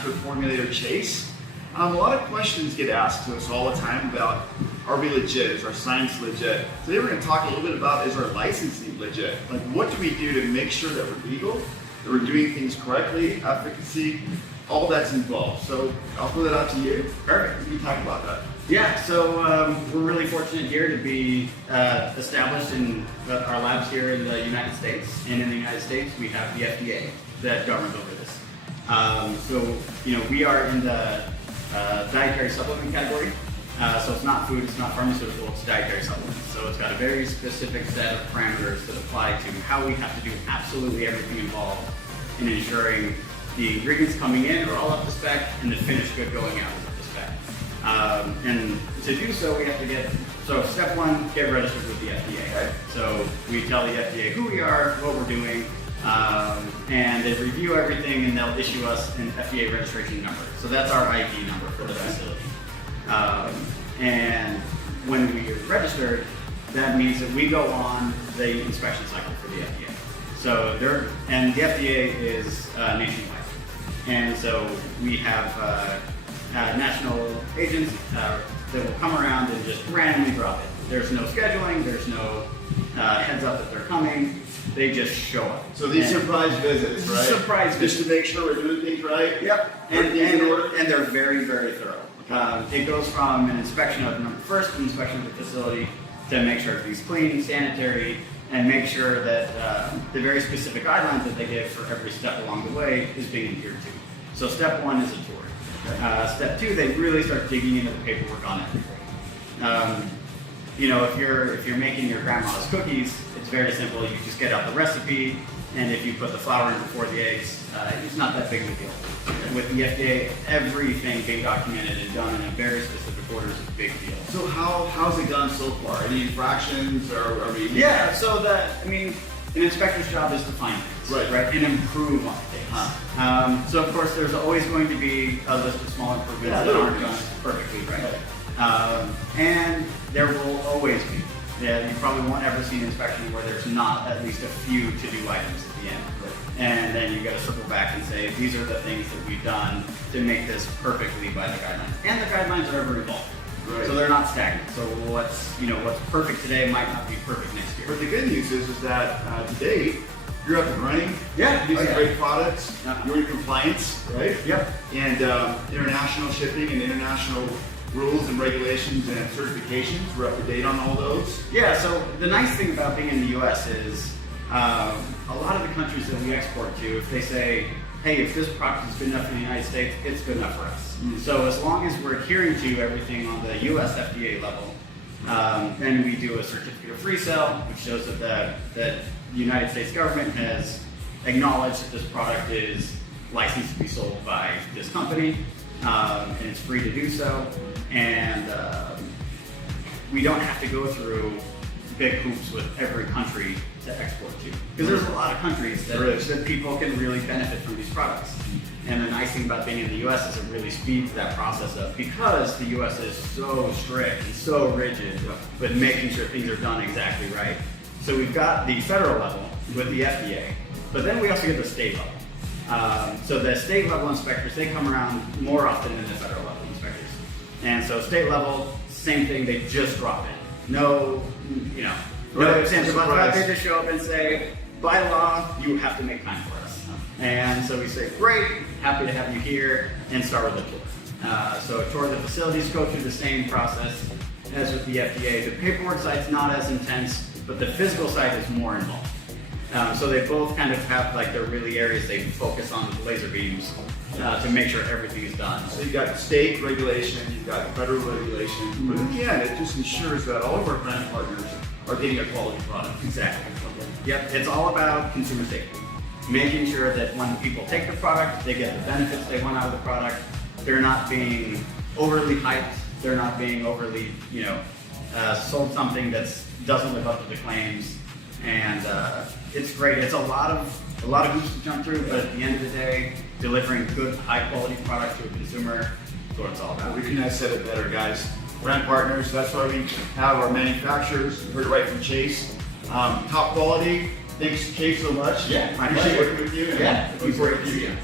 master formulator Chase. A lot of questions get asked to us all the time about, are we legit? Is our science legit? Today we're going to talk a little bit about, is our licensing legit? Like, what do we do to make sure that we're legal, that we're doing things correctly, efficacy, all that's involved. So I'll throw that out to you. Perfect. We can talk about that. Yeah, so we're really fortunate here to be established in our labs here in the United States. And in the United States, we have the FDA that governs over this. So, you know, we are in the dietary supplement category. So it's not food, it's not pharmaceutical, it's dietary supplements. So it's got a very specific set of parameters that apply to how we have to do absolutely everything involved in ensuring the ingredients coming in are all up to spec and the finished good going out is up to spec. And to do so, we have to so step one, get registered with the FDA. Right? So we tell the FDA who we are, what we're doing, and they review everything and they'll issue us an FDA registration number. So that's our ID number for the facility. And when we are registered, that means that we go on the inspection cycle for the FDA. So and the FDA is nationwide. And so we have national agents that will come around and just randomly drop it. There's no scheduling, there's no heads up that they're coming. They just show up. So these surprise visits, right? Surprise visits. Just to make sure we're doing things right? Yep. And they're very, very thorough. It goes from an inspection of an inspection of the facility to make sure everything's clean, sanitary, and make sure that the very specific guidelines that they give for every step along the way is being adhered to. So step one is a tour. Okay. Step two, they really start digging into the paperwork on everything. You know, if you're making your grandma's cookies, it's very simple. You just get out the recipe, and if you put the flour in before the eggs, it's not that big of a deal. With the FDA, everything being documented and done in a very specific order is a big deal. So how's it gone so far? Any infractions or are we? Yeah, so an inspector's job is to find things, right? And improve on things. So of course, there's always going to be a list of small improvements that aren't done perfectly, right? And there will always be. Yeah, you probably won't ever see an inspection where there's not at least a few to-do items at the end. And then you got to circle back and say, these are the things that we've done to make this perfectly by the guidelines. And the guidelines are ever evolving. Right. So they're not stagnant. So what's perfect today might not be perfect next year. But the good news is that today, you're up and running. Yeah. Using great products. You're in compliance, right? Yep. And international shipping and international rules and regulations and certifications, we're up to date on all those. Yeah, so the nice thing about being in the US is a lot of the countries that we export to, if they say, hey, if this product is good enough in the United States, it's good enough for us. So as long as we're adhering to everything on the US FDA level, then we do a certificate of resale, which shows that the United States government has acknowledged that this product is licensed to be sold by this company, and it's free to do so. And we don't have to go through big hoops with every country to export to. Because there's a lot of countries that people can really benefit from these products. And the nice thing about being in the US is it really speeds that process up because the US is so strict and so rigid with making sure things are done exactly right. So we've got the federal level with the FDA, but then we also get the state level. So the state level inspectors, they come around more often than the federal level inspectors. And so state level, same thing, they just drop in. No, no ifs, ands, or buts. They just show up and say, by law, you have to make time for us. And so we say, great, happy to have you here, and start with a tour. So a tour of the facilities, go through the same process as with the FDA. The paperwork side's not as intense, but the physical side is more involved. So they both kind of have like their really areas they focus on with laser beams to make sure everything is done. So you've got state regulation, you've got federal regulation, but again, it just ensures that all of our brand partners are getting a quality product. Exactly. Yep, it's all about consumer safety. Making sure that when people take the product, they get the benefits they want out of the product. They're not being overly hyped. They're not being overly, sold something that doesn't live up to the claims. And it's great. It's a lot of hoops to jump through, but at the end of the day, delivering good, high-quality product to a consumer is what it's all about. We couldn't have said it better, guys. Brand partners, that's why we have our manufacturers. You heard it right from Chase. Top quality. Thanks, Chase, so much. Yeah, I appreciate working with you. Yeah, looking forward to you.